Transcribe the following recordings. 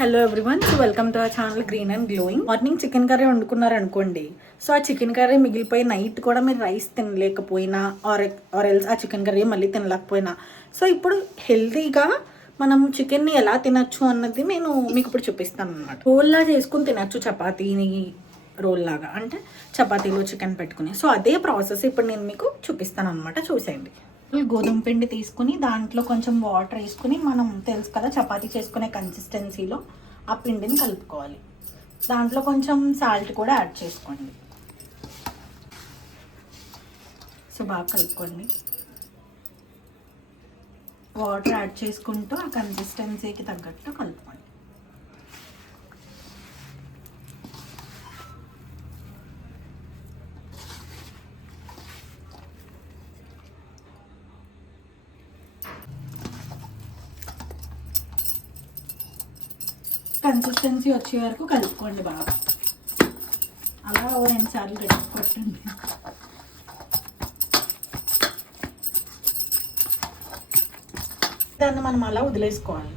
Hello everyone, so welcome to our channel green and glowing. Morning chicken curry వండుకున్నారు అనుకోండి. So ఆ chicken curry మిగిలిపోయి night కూడా మీరు రైస్ తినలేకపోయినా ఆర్ ఎల్స్ ఆ చికెన్ కర్రీ మళ్ళీ తినలేకపోయినా, సో ఇప్పుడు హెల్తీగా మనం చికెన్ని ఎలా తినచ్చు అన్నది నేను మీకు ఇప్పుడు చూపిస్తాను అనమాట. రోల్లా చేసుకుని తినచ్చు, చపాతీని రోల్ లాగా, అంటే చపాతీలో చికెన్ పెట్టుకుని. సో అదే ప్రాసెస్ ఇప్పుడు నేను మీకు చూపిస్తాను అనమాట, చూసేయండి. గోధుమ పిండి తీసుకుని దాంట్లో కొంచెం వాటర్ వేసుకుని, మనం తెలుసు కదా చపాతీ చేసుకునే కన్సిస్టెన్సీలో ఆ పిండిని కలుపుకోవాలి. దాంట్లో కొంచెం సాల్ట్ కూడా యాడ్ చేసుకోండి. సో బాగా కలుపుకోండి. వాటర్ యాడ్ చేసుకుంటూ ఆ కన్సిస్టెన్సీకి తగ్గట్టు కలుపుకోండి. కన్సిస్టెన్సీ వచ్చే వరకు కలుపుకోండి బాగా. అలా 2 సార్లు గట్టి కొట్టండి. దాన్ని మనం అలా వదిలేసుకోవాలి.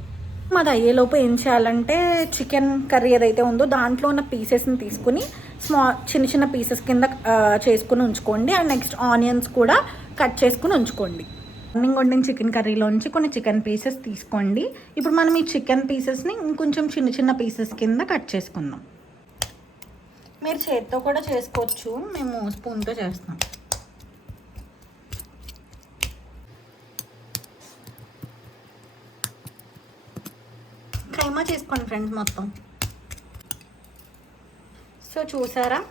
అది అయ్యేలోపు ఏం చేయాలంటే, చికెన్ కర్రీ ఏదైతే ఉందో దాంట్లో ఉన్న పీసెస్ని తీసుకుని చిన్న చిన్న పీసెస్ కింద చేసుకుని ఉంచుకోండి. అండ్ నెక్స్ట్ ఆనియన్స్ కూడా కట్ చేసుకుని ఉంచుకోండి. మార్నింగ్ వండిన చికెన్ కర్రీలోంచి కొన్ని చికెన్ పీసెస్ తీసుకోండి. ఇప్పుడు మనం ఈ చికెన్ పీసెస్ని ఇంకొంచెం చిన్న చిన్న పీసెస్ కింద కట్ చేసుకుందాం. మీరు చేతితో కూడా చేసుకోవచ్చు, మేము స్పూన్తో చేస్తాం. కైమా చేసుకోండి ఫ్రెండ్స్ మొత్తం. సో చూసారా,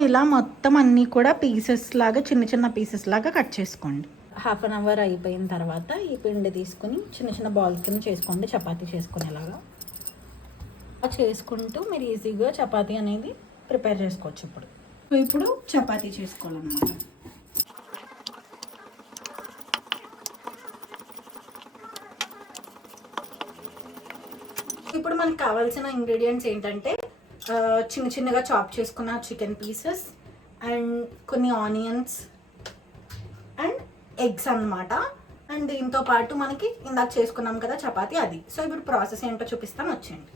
ఇలా మొత్తం అన్నీ కూడా పీసెస్ లాగా, చిన్న చిన్న పీసెస్ లాగా కట్ చేసుకోండి. హాఫ్ అన్ అవర్ అయిపోయిన తర్వాత ఈ పిండి తీసుకుని చిన్న చిన్న బాల్స్ కింద చేసుకోండి, చపాతీ చేసుకునేలాగా. చేసుకుంటూ మీరు ఈజీగా చపాతీ అనేది ప్రిపేర్ చేసుకోవచ్చు. ఇప్పుడు చపాతీ చేసుకోవాలన్నమాట. ఇప్పుడు మనకు కావాల్సిన ఇంగ్రీడియంట్స్ ఏంటంటే, చిన్న చిన్నగా చాప్ చేసుకున్న చికెన్ పీసెస్ అండ్ కొన్ని ఆనియన్స్ అండ్ ఎగ్స్ అన్నమాట. అండ్ దీంతో పాటు మనకి ఇందాక చేసుకున్నాం కదా చపాతీ, అది. సో ఇప్పుడు ప్రాసెస్ ఏంటో చూపిస్తాను, వచ్చేయండి.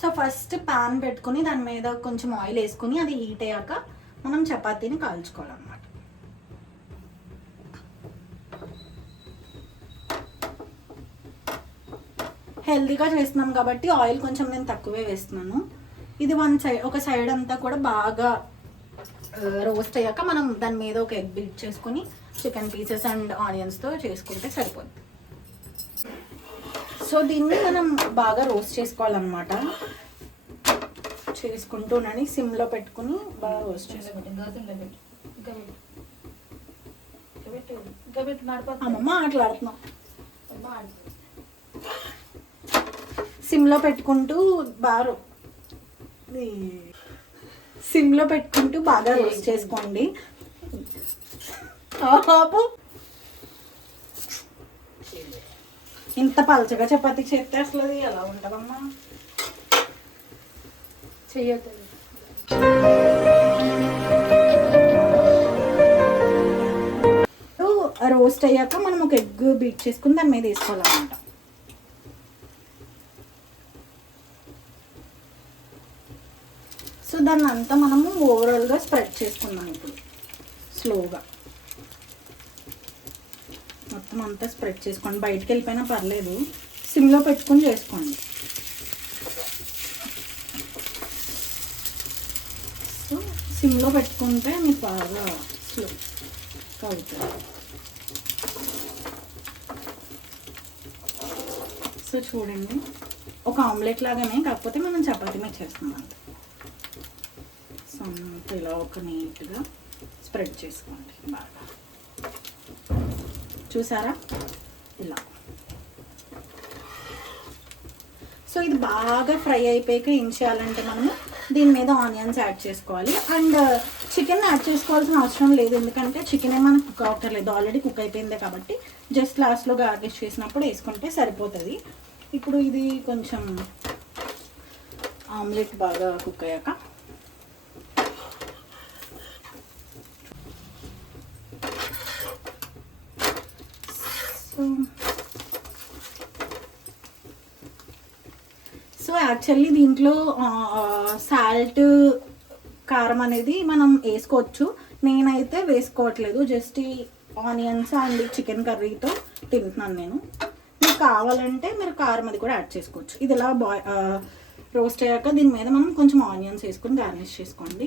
సో ఫస్ట్ ప్యాన్ పెట్టుకుని దాని మీద కొంచెం ఆయిల్ వేసుకుని అది హీట్ అయ్యాక మనం చపాతీని కాల్చుకోవాలన్నమాట. హెల్తీగా చేస్తున్నాం కాబట్టి ఆయిల్ కొంచెం నేను తక్కువే వేస్తున్నాను. ఇది ఒక సైడ్ అంతా కూడా బాగా రోస్ట్ అయ్యాక మనం దాని మీద ఒక ఎగ్ బీట్ చేసుకుని చికెన్ పీసెస్ అండ్ ఆనియన్స్తో చేసుకుంటే సరిపోద్ది. సో దీన్ని మనం బాగా రోస్ట్ చేసుకోవాలన్నమాట. చేసుకుంటూ ఉండండి, సిమ్లో పెట్టుకుని బాగా రోస్ట్ చేసుకోండి. అమ్మమ్మ ఆటలాడుతున్నాం. సిమ్లో పెట్టుకుంటూ బాగా రోస్ట్ చేసుకోండి. ఇంత పలచగా చపాతీ చేస్తే అసలు అది ఎలా ఉంటుందమ్మా, చెయ్యొద్దు. రోస్ట్ అయ్యాక మనం ఒక ఎగ్ బీట్ చేసుకుని దాని మీద వేసుకోవాలన్నమాట. సో దాన్ని అంతా మనము ఓవరాల్గా స్ప్రెడ్ చేసుకున్నాం. ఇప్పుడు స్లోగా మొత్తం అంతా స్ప్రెడ్ చేసుకోండి. బయటికి వెళ్ళిపోయినా పర్లేదు, సిమ్లో పెట్టుకుని చేసుకోండి. సో సిమ్లో పెట్టుకుంటే మీకు బాగా స్లో అవుతుంది. సో చూడండి, ఒక ఆమ్లెట్ లాగానే, కాకపోతే మనం చపాతీ మీద చేస్తున్నాం. సో ఇలా ఒక నీట్గా స్ప్రెడ్ చేసుకోండి బాగా. చూసారా ఇలా. సో ఇది బాగా ఫ్రై అయిపోయాక ఏం చేయాలంటే, మనము దీని మీద ఆనియన్స్ యాడ్ చేసుకోవాలి. అండ్ చికెన్ యాడ్ చేసుకోవాల్సిన అవసరం లేదు, ఎందుకంటే చికెన్ మనకు కుక్ అవ్వట్లేదు, ఆల్రెడీ కుక్ అయిపోయిందే కాబట్టి జస్ట్ లాస్ట్లో గార్నిష్ చేసినప్పుడు వేసుకుంటే సరిపోతుంది. ఇప్పుడు ఇది కొంచెం ఆమ్లెట్ బాగా కుక్ అయ్యాక సో యాక్చువల్లీ దీంట్లో సాల్ట్ కారం అనేది మనం వేసుకోవచ్చు. నేనైతే వేసుకోవట్లేదు, జస్ట్ ఈ ఆనియన్స్ అండ్ చికెన్ కర్రీతో తింటున్నాను నేను. మీకు కావాలంటే మీరు కారం అది కూడా యాడ్ చేసుకోవచ్చు. ఇది ఇలా రోస్ట్ అయ్యాక దీని మీద మనం కొంచెం ఆనియన్స్ వేసుకొని గార్నిష్ చేసుకోండి.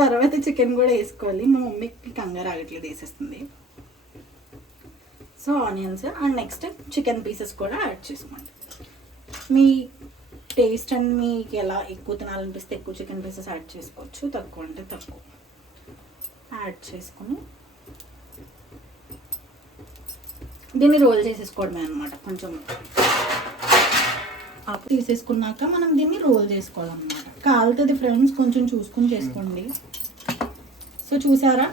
తర్వాత చికెన్ కూడా వేసుకోవాలి. మా మమ్మీకి కంగారు ఆగట్లేదు, వేసేస్తుంది. So onions and next chicken pieces కూడా యాడ్ చేసుకోండి. మీ టేస్ట్ అండ్ మీకు ఎలా ఎక్కువ తినాలనిపిస్తే ఎక్కువ చికెన్ పీసెస్ యాడ్ చేసుకోవచ్చు, తక్కువ అంటే తక్కువ యాడ్ చేసుకుని దీన్ని రోల్ చేసేసుకోవడమే అనమాట. కొంచెం తీసేసుకున్నాక మనం దీన్ని రోల్ చేసుకోవాలన్నమాట. కాలుతుంది ఫ్రెండ్స్, కొంచెం చూసుకుని చేసుకోండి. సో చూసారా,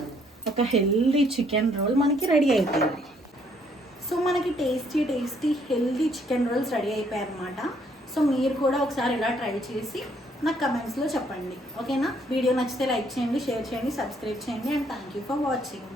ఒక హెల్దీ చికెన్ రోల్ మనకి రెడీ అయిపోయింది. సో మనకి tasty healthy chicken roles ready అయిపోయాయి అనమాట. సో మీరు కూడా ఒకసారి ఇలా ట్రై చేసి నాకు కమెంట్స్లో చెప్పండి, ఓకేనా? వీడియో నచ్చితే లైక్ చేయండి, షేర్ చేయండి, సబ్స్క్రైబ్ చేయండి and thank you for watching.